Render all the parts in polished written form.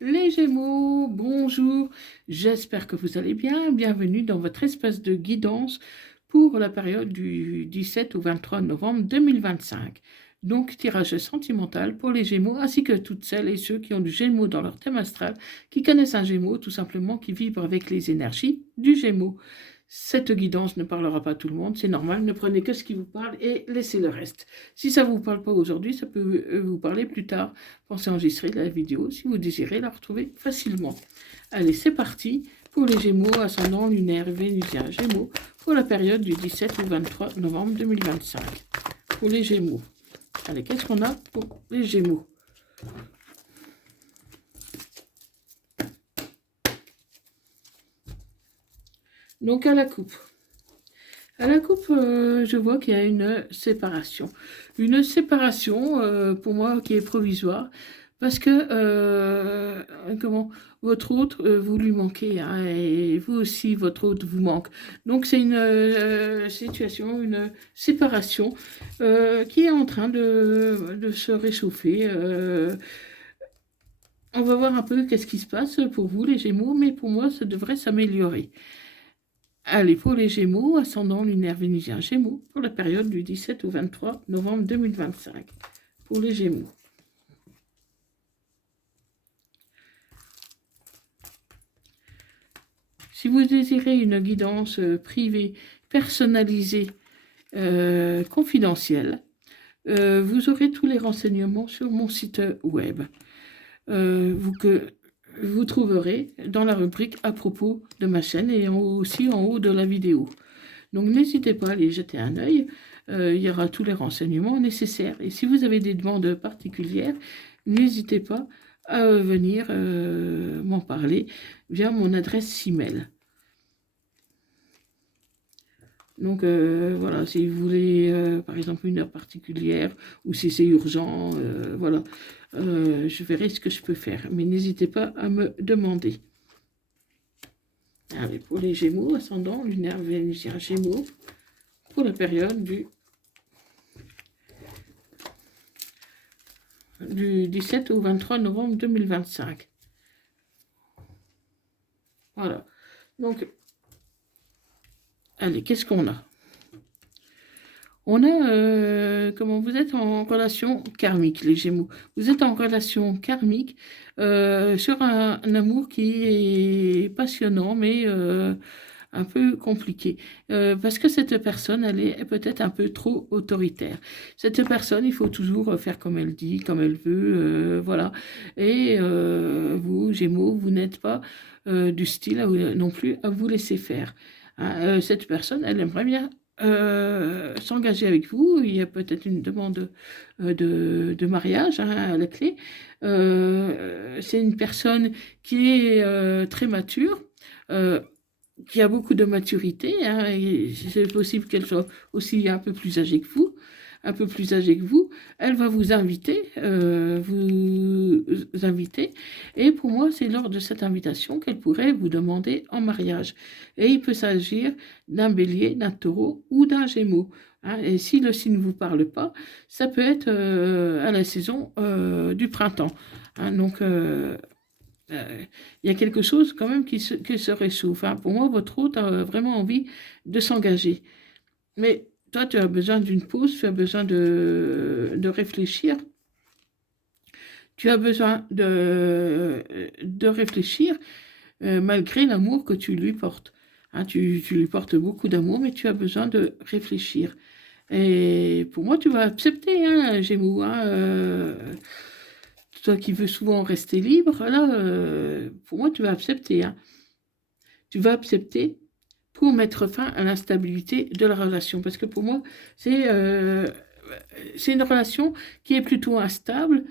Les Gémeaux, bonjour, j'espère que vous allez bien. Bienvenue dans votre espace de guidance pour la période du 17 au 23 novembre 2025. Donc, tirage sentimental pour les Gémeaux, ainsi que toutes celles et ceux qui ont du Gémeaux dans leur thème astral, qui connaissent un Gémeaux, tout simplement, qui vibre avec les énergies du Gémeaux. Cette guidance ne parlera pas à tout le monde, c'est normal, ne prenez que ce qui vous parle et laissez le reste. Si ça ne vous parle pas aujourd'hui, ça peut vous parler plus tard. Pensez enregistrer la vidéo si vous désirez la retrouver facilement. Allez, c'est parti pour les Gémeaux, ascendant lunaire vénusien Gémeaux, pour la période du 17 au 23 novembre 2025. Pour les Gémeaux. Allez, qu'est-ce qu'on a pour les Gémeaux? Donc à la coupe. À la coupe, je vois qu'il y a une séparation. Une séparation, pour moi, qui est provisoire, parce que, votre autre, vous lui manquez, hein, et vous aussi, votre autre vous manque. Donc c'est une situation, une séparation qui est en train de se réchauffer. On va voir un peu qu'est-ce qui se passe pour vous, les Gémeaux, mais pour moi, ça devrait s'améliorer. Allez, pour les Gémeaux, ascendant lunaire vénusien Gémeaux, pour la période du 17 au 23 novembre 2025. Pour les Gémeaux. Si vous désirez une guidance privée, personnalisée, confidentielle, vous aurez tous les renseignements sur mon site web. Vous trouverez dans la rubrique à propos de ma chaîne et aussi en haut de la vidéo. Donc n'hésitez pas à aller jeter un œil, il y aura tous les renseignements nécessaires. Et si vous avez des demandes particulières, n'hésitez pas à venir m'en parler via mon adresse email. Donc voilà, si vous voulez par exemple une heure particulière ou si c'est urgent, voilà, je verrai ce que je peux faire. Mais n'hésitez pas à me demander. Allez, pour les Gémeaux, ascendant lunaire vénusien Gémeaux, pour la période du 17 au 23 novembre 2025. Voilà. Donc, allez, qu'est-ce qu'on a? On a, comment vous êtes en relation karmique, les Gémeaux. Vous êtes en relation karmique sur un amour qui est passionnant, mais un peu compliqué. Parce que cette personne, elle est peut-être un peu trop autoritaire. Cette personne, il faut toujours faire comme elle dit, comme elle veut, voilà. Et vous, Gémeaux, vous n'êtes pas du style non plus à vous laisser faire. Hein, cette personne, elle aimerait bien s'engager avec vous. Il y a peut-être une demande de mariage hein, à la clé. C'est une personne qui est très mature. Qui a beaucoup de maturité, hein, et c'est possible qu'elle soit aussi un peu plus âgée que vous, un peu plus âgée que vous, elle va vous inviter, et pour moi, c'est lors de cette invitation qu'elle pourrait vous demander en mariage. Et il peut s'agir d'un bélier, d'un taureau ou d'un gémeau. Hein, et si le signe ne vous parle pas, ça peut être à la saison du printemps. Hein, donc, il y a quelque chose quand même qui se réchauffe. Hein. Pour moi, votre hôte a vraiment envie de s'engager. Mais toi, tu as besoin d'une pause, tu as besoin de réfléchir. Tu as besoin de réfléchir malgré l'amour que tu lui portes. Hein, tu lui portes beaucoup d'amour, mais tu as besoin de réfléchir. Et pour moi, tu vas accepter, hein, Gémeaux. Hein, toi qui veux souvent rester libre, là, pour moi, tu vas accepter. Hein. Tu vas accepter pour mettre fin à l'instabilité de la relation. Parce que pour moi, c'est une relation qui est plutôt instable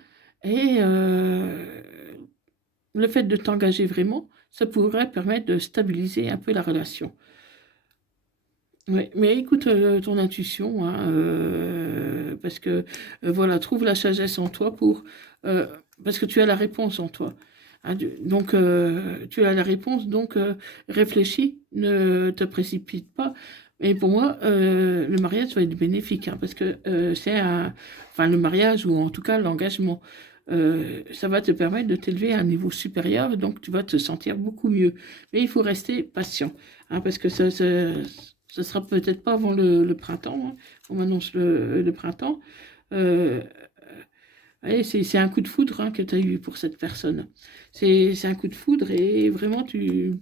et le fait de t'engager vraiment, ça pourrait permettre de stabiliser un peu la relation. Ouais, mais écoute ton intuition, hein, parce que voilà, trouve la sagesse en toi parce que tu as la réponse en toi. Hein, donc tu as la réponse, donc réfléchis, ne te précipite pas. Mais pour moi, le mariage va être bénéfique, hein, parce que enfin le mariage ou en tout cas l'engagement. ça va te permettre de t'élever à un niveau supérieur, donc tu vas te sentir beaucoup mieux. Mais il faut rester patient, hein, parce que ça sera peut-être pas avant le printemps, hein. On m'annonce le printemps. Euh, Allez, c'est un coup de foudre, hein, que tu as eu pour cette personne. C'est un coup de foudre et vraiment tu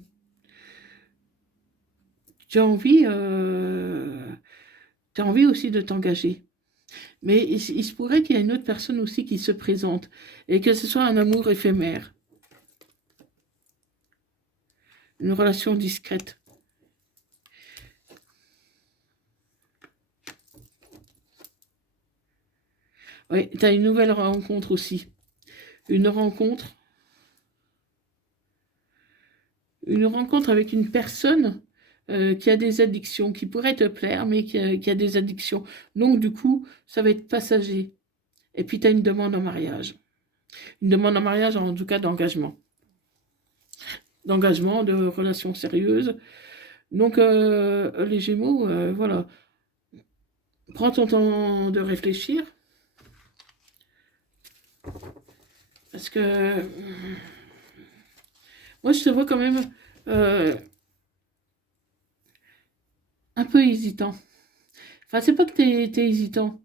as envie, t'as envie aussi de t'engager. Mais il se pourrait qu'il y ait une autre personne aussi qui se présente et que ce soit un amour éphémère, une relation discrète. Oui, tu as une nouvelle rencontre aussi. Une rencontre, une rencontre avec une personne qui a des addictions, qui pourrait te plaire, mais qui a des addictions. Donc, du coup, ça va être passager. Et puis, tu as une demande en mariage. Une demande en mariage, en tout cas, d'engagement. D'engagement, de relations sérieuses. Donc, les Gémeaux, voilà. Prends ton temps de réfléchir. Parce que moi, je te vois quand même un peu hésitant. Enfin, c'est pas que t'es hésitant.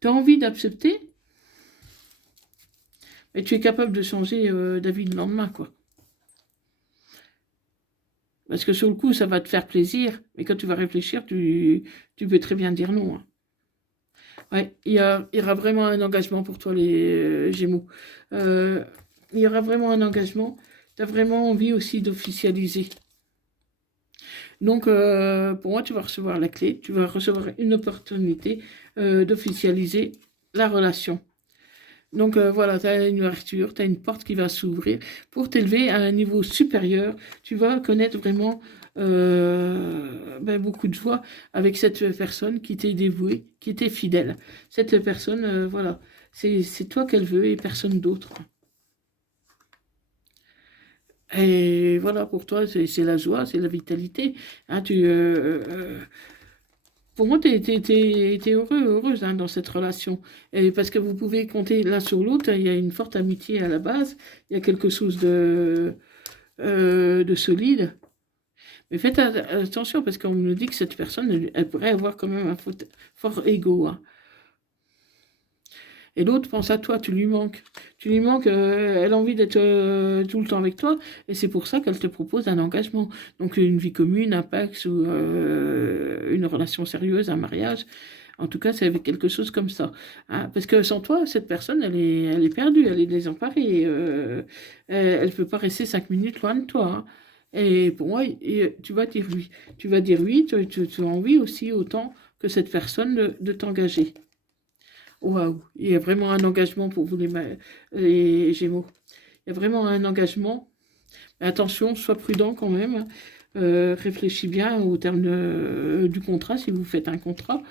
Tu as envie d'accepter, mais tu es capable de changer d'avis le lendemain, quoi. Parce que sur le coup, ça va te faire plaisir, mais quand tu vas réfléchir, tu peux très bien dire non, hein. Ouais, il y aura vraiment un engagement pour toi, les Gémeaux. Euh, il y aura vraiment un engagement. Tu as vraiment envie aussi d'officialiser. Donc, pour moi, tu vas recevoir la clé, tu vas recevoir une opportunité d'officialiser la relation. Donc, voilà, tu as une ouverture, tu as une porte qui va s'ouvrir pour t'élever à un niveau supérieur. Tu vas connaître vraiment beaucoup de joie avec cette personne qui t'est dévouée, qui t'est fidèle. Cette personne, voilà, c'est toi qu'elle veut et personne d'autre. Et voilà, pour toi, c'est la joie, c'est la vitalité. Hein, pour moi, tu es heureux, heureuse, hein, dans cette relation. Et parce que vous pouvez compter l'un sur l'autre, il y a une forte amitié à la base, il y a quelque chose de solide. Mais faites attention, parce qu'on me dit que cette personne, elle pourrait avoir quand même un fort ego, hein. Et l'autre pense à toi, tu lui manques. Tu lui manques, elle a envie d'être tout le temps avec toi, et c'est pour ça qu'elle te propose un engagement. Donc une vie commune, un pacte ou une relation sérieuse, un mariage. En tout cas, c'est avec quelque chose comme ça, hein. Parce que sans toi, cette personne, elle est perdue, elle est désemparée. Elle ne peut pas rester 5 minutes loin de toi, hein. Et pour moi, tu vas dire oui. Tu vas dire oui, tu as envie aussi autant que cette personne de t'engager. Waouh, il y a vraiment un engagement pour vous les Gémeaux. Il y a vraiment un engagement. Mais attention, sois prudent quand même, hein. Réfléchis bien au terme du contrat, si vous faites un contrat,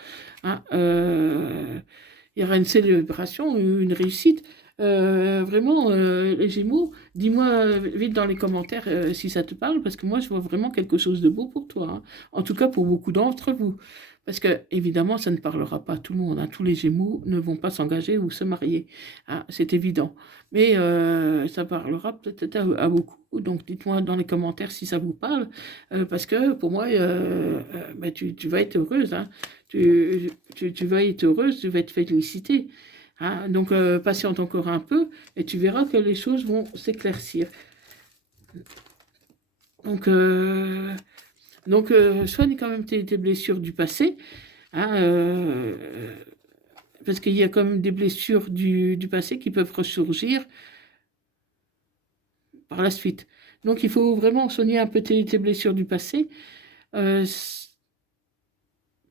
hein. Il y aura une célébration, une réussite. Vraiment, les Gémeaux, dis-moi vite dans les commentaires si ça te parle, parce que moi, je vois vraiment quelque chose de beau pour toi, hein. En tout cas, pour beaucoup d'entre vous. Parce que, évidemment, ça ne parlera pas à tout le monde, hein. Tous les Gémeaux ne vont pas s'engager ou se marier, hein, c'est évident. Mais ça parlera peut-être à beaucoup. Donc, dites-moi dans les commentaires si ça vous parle. Parce que pour moi, tu vas être heureuse, hein. Tu vas être heureuse, tu vas être félicitée, hein. Donc, patiente encore un peu et tu verras que les choses vont s'éclaircir. Donc, soigne quand même tes blessures du passé, hein, parce qu'il y a quand même des blessures du passé qui peuvent ressurgir par la suite. Donc, il faut vraiment soigner un peu tes blessures du passé, euh,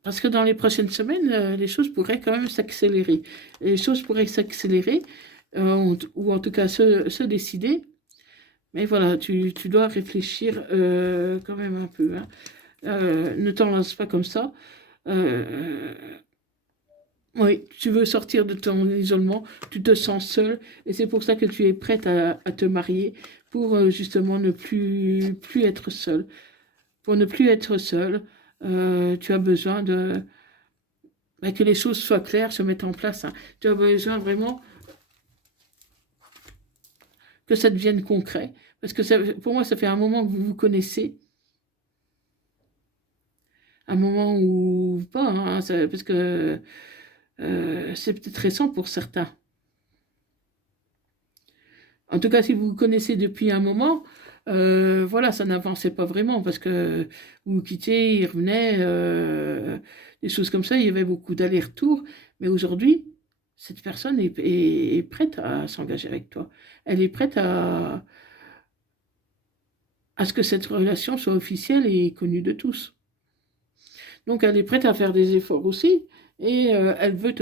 parce que dans les prochaines semaines, les choses pourraient quand même s'accélérer. Les choses pourraient s'accélérer, ou en tout cas se décider. Mais voilà, tu dois réfléchir quand même un peu, hein. Ne t'en lance pas comme ça. Euh, oui, tu veux sortir de ton isolement, tu te sens seule, et c'est pour ça que tu es prête à te marier, pour justement ne plus être seule. Pour ne plus être seule, tu as besoin que les choses soient claires, se mettent en place. Hein. Tu as besoin vraiment que ça devienne concret. Parce que ça, pour moi, ça fait un moment que vous vous connaissez. Un moment où pas, hein, parce que c'est peut-être récent pour certains. En tout cas, si vous vous connaissez depuis un moment, voilà, ça n'avançait pas vraiment parce que vous vous quittiez, il revenait, des choses comme ça, il y avait beaucoup d'allers-retours. Mais aujourd'hui, cette personne est prête à s'engager avec toi. Elle est prête à ce que cette relation soit officielle et connue de tous. Donc, elle est prête à faire des efforts aussi et elle veut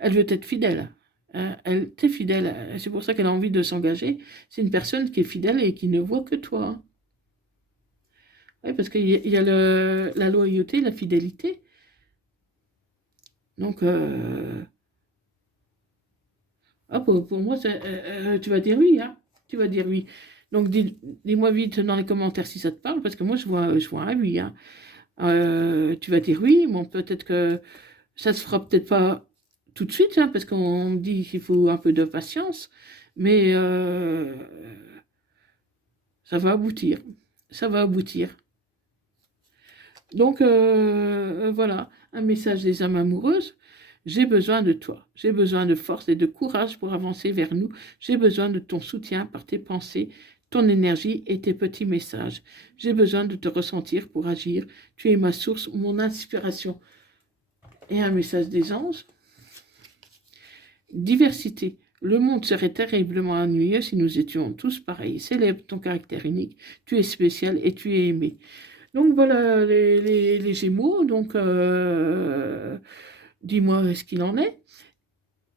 être fidèle. Hein. Elle t'est fidèle. C'est pour ça qu'elle a envie de s'engager. C'est une personne qui est fidèle et qui ne voit que toi. Oui, parce qu'il y a la loyauté, la fidélité. Donc, pour moi, tu vas dire oui. Hein. Tu vas dire oui. Donc, dis-moi vite dans les commentaires si ça te parle, parce que moi, je vois un oui. Hein. Tu vas dire oui. Bon, peut-être que ça se fera peut-être pas tout de suite, hein, parce qu'on me dit qu'il faut un peu de patience, mais ça va aboutir. Ça va aboutir. Donc, voilà, un message des âmes amoureuses. J'ai besoin de toi. J'ai besoin de force et de courage pour avancer vers nous. J'ai besoin de ton soutien par tes pensées, ton énergie et tes petits messages. J'ai besoin de te ressentir pour agir. Tu es ma source, mon inspiration. Et un message des anges. Diversité. Le monde serait terriblement ennuyeux si nous étions tous pareils. Célèbre ton caractère unique. Tu es spécial et tu es aimé. Donc voilà les Gémeaux. Donc dis-moi ce qu'il en est.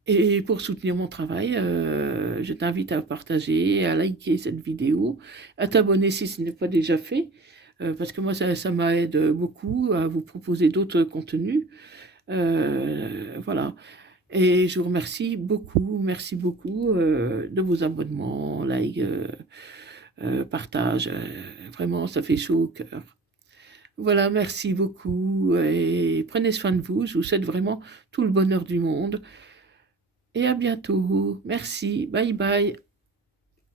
Et pour soutenir mon travail, je t'invite à partager, à liker cette vidéo, à t'abonner si ce n'est pas déjà fait, parce que moi ça m'aide beaucoup à vous proposer d'autres contenus. Voilà. Et je vous remercie beaucoup, merci beaucoup de vos abonnements, likes, partages. Vraiment, ça fait chaud au cœur. Voilà, merci beaucoup et prenez soin de vous. Je vous souhaite vraiment tout le bonheur du monde. Et à bientôt. Merci. Bye bye.